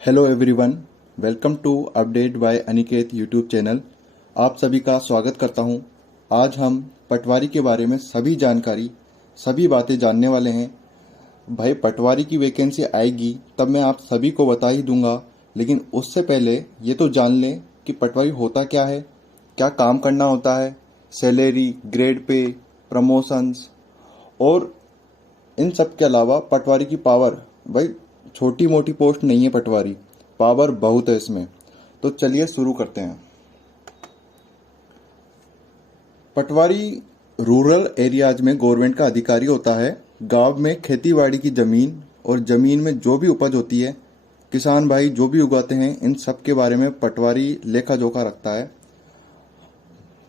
Hello everyone, welcome to update by Aniket YouTube channel. आप सभी का स्वागत करता हूं। आज हम पटवारी के बारे में सभी जानकारी, सभी बातें जानने वाले हैं। भाई पटवारी की वैकेंसी आएगी तब मैं आप सभी को बता ही दूंगा, लेकिन उससे पहले ये तो जान लें कि पटवारी होता क्या है, क्या काम करना होता है, सैलरी, ग्रेड पे, प्रमोशंस और इन सब के अलावा पटवारी की पावर। भाई छोटी मोटी पोस्ट नहीं है पटवारी, पावर बहुत है इसमें। तो चलिए शुरू करते हैं। पटवारी रूरल एरियाज में गवर्नमेंट का अधिकारी होता है। गांव में खेतीबाड़ी की जमीन और जमीन में जो भी उपज होती है, किसान भाई जो भी उगाते हैं, इन सब के बारे में पटवारी लेखा जोखा रखता है।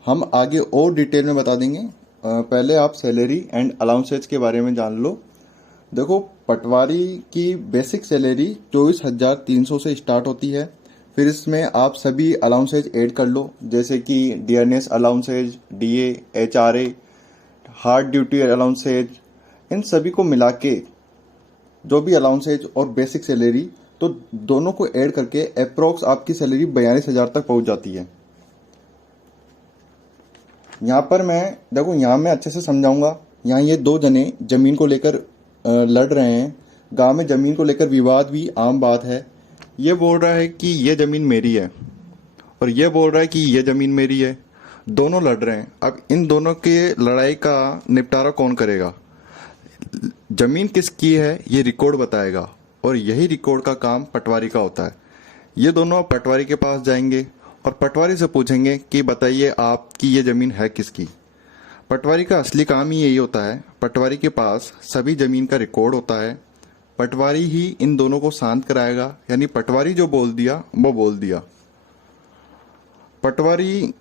हम आगे और डिटेल में बता देंगे। पहले आप सैलरी एंड अलाउंसेज के बारे में जान लो। देखो, पटवारी की बेसिक सैलरी 24,300 से स्टार्ट होती है। फिर इसमें आप सभी अलाउंसेज ऐड कर लो, जैसे कि dearness allowances, DA, HRA, hard duty allowances, इन सभी को मिला के जो भी अलाउंसेज और बेसिक सैलरी, तो दोनों को ऐड करके अप्रोक्स आपकी सैलरी 42,000 तक पहुंच जाती है। यहाँ पर मैं अच्छे से समझाऊंगा। यहाँ ये दो जने जमीन को लेकर लड़ रहे हैं। गांव में जमीन को लेकर विवाद भी आम बात है। ये बोल रहा है कि ये जमीन मेरी है और ये बोल रहा है कि ये जमीन मेरी है। दोनों लड़ रहे हैं। अब इन दोनों के लड़ाई का निपटारा कौन करेगा? जमीन किसकी है ये रिकॉर्ड बताएगा, और यही रिकॉर्ड का काम पटवारी का होता है। ये दोनों पटवारी के पास जाएंगे और पटवारी से पूछेंगे कि बताइए आपकी ये जमीन है किसकी। पटवारी का असली काम ही यही होता है। पटवारी के पास सभी जमीन का रिकॉर्ड होता है। पटवारी ही इन दोनों को शांत कराएगा, यानी पटवारी जो बोल दिया वो बोल दिया। पटवारी,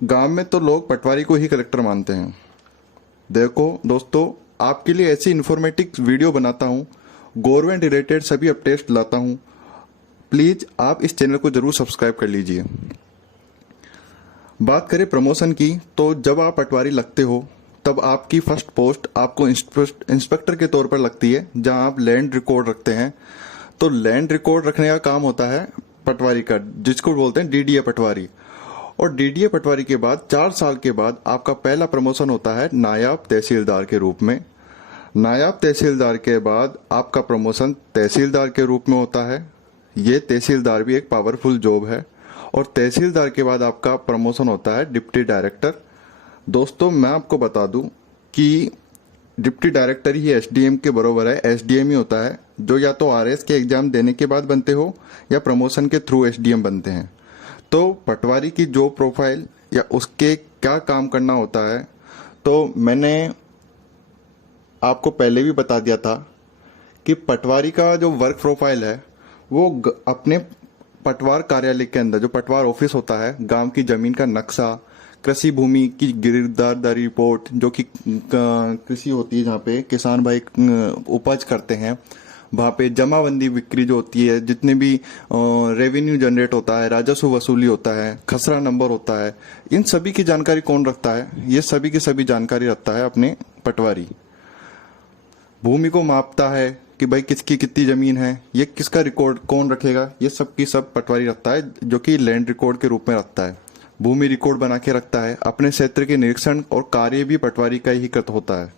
गांव में तो लोग पटवारी को ही कलेक्टर मानते हैं। देखो दोस्तों, आपके लिए ऐसी इंफॉर्मेटिव वीडियो बनाता हूँ, गवर्नमेंट रिलेटेड सभी अपडेट्स लाता हूँ। प्लीज आप इस चैनल को जरूर सब्सक्राइब कर लीजिए। बात करें प्रमोशन की, तो जब आप पटवारी लगते हो तब आपकी फर्स्ट पोस्ट आपको इंस्पेक्टर के तौर पर लगती है, जहां आप लैंड रिकॉर्ड रखते हैं। तो लैंड रिकॉर्ड रखने का काम होता है पटवारी का, जिसको बोलते हैं डीडीए पटवारी। और डीडीए पटवारी के बाद 4 साल के बाद आपका पहला प्रमोशन होता है नायब तहसीलदार के रूप में। नायब तहसीलदार के बाद आपका प्रमोशन तहसीलदार के रूप में होता है। ये तहसीलदार भी एक पावरफुल जॉब है। और तहसीलदार के बाद आपका प्रमोशन होता है डिप्टी डायरेक्टर। दोस्तों, मैं आपको बता दूं कि डिप्टी डायरेक्टर ही एसडीएम के बराबर है। एसडीएम ही होता है जो या तो आरएस के एग्जाम देने के बाद बनते हो या प्रमोशन के थ्रू एसडीएम बनते हैं। तो पटवारी की जॉब प्रोफाइल या उसके क्या काम करना होता है, तो मैंने आपको पहले भी बता दिया था कि पटवारी का जो वर्क प्रोफाइल है वो अपने पटवार कार्यालय के अंदर, जो पटवार ऑफिस होता है, गांव की जमीन का नक्शा, कृषि भूमि की गिरदारदारी रिपोर्ट, जो कि कृषि होती है जहाँ पे किसान भाई उपज करते हैं, वहाँ पे जमाबंदी बिक्री जो होती है, जितने भी रेवेन्यू जनरेट होता है, राजस्व वसूली होता है, खसरा नंबर होता है, इन सभी की जानकारी कौन रखता है? ये सभी की सभी जानकारी रखता है अपने पटवारी। भूमि को मापता है कि भाई किसकी कितनी जमीन है, ये किसका रिकॉर्ड कौन रखेगा, ये सब की सब पटवारी रखता है, जो कि लैंड रिकॉर्ड के रूप में रखता है। भूमि रिकॉर्ड बना के रखता है। अपने क्षेत्र के निरीक्षण और कार्य भी पटवारी का ही कृत होता है।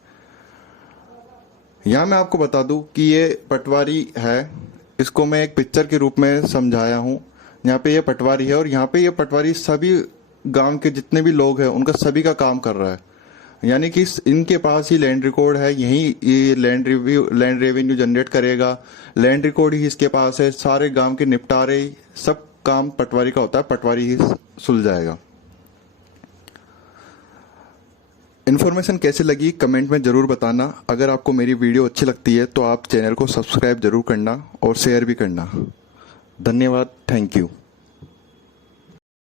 यहाँ मैं आपको बता दूं कि ये पटवारी है, इसको मैं एक पिक्चर के रूप में समझाया हूँ। यहाँ पे ये पटवारी है और यहाँ पे ये पटवारी सभी गांव के जितने भी लोग हैं उनका सभी का काम कर रहा है। यानी कि इनके पास ही लैंड रिकॉर्ड है, यही ये लैंड रेवेन्यू जनरेट करेगा। लैंड रिकॉर्ड ही इसके पास है। सारे गांव के निपटारे सब काम पटवारी का होता है, पटवारी ही सुलझाएगा। इन्फॉर्मेशन कैसे लगी कमेंट में जरूर बताना। अगर आपको मेरी वीडियो अच्छी लगती है तो आप चैनल को सब्सक्राइब जरूर करना और शेयर भी करना। धन्यवाद, थैंक यू।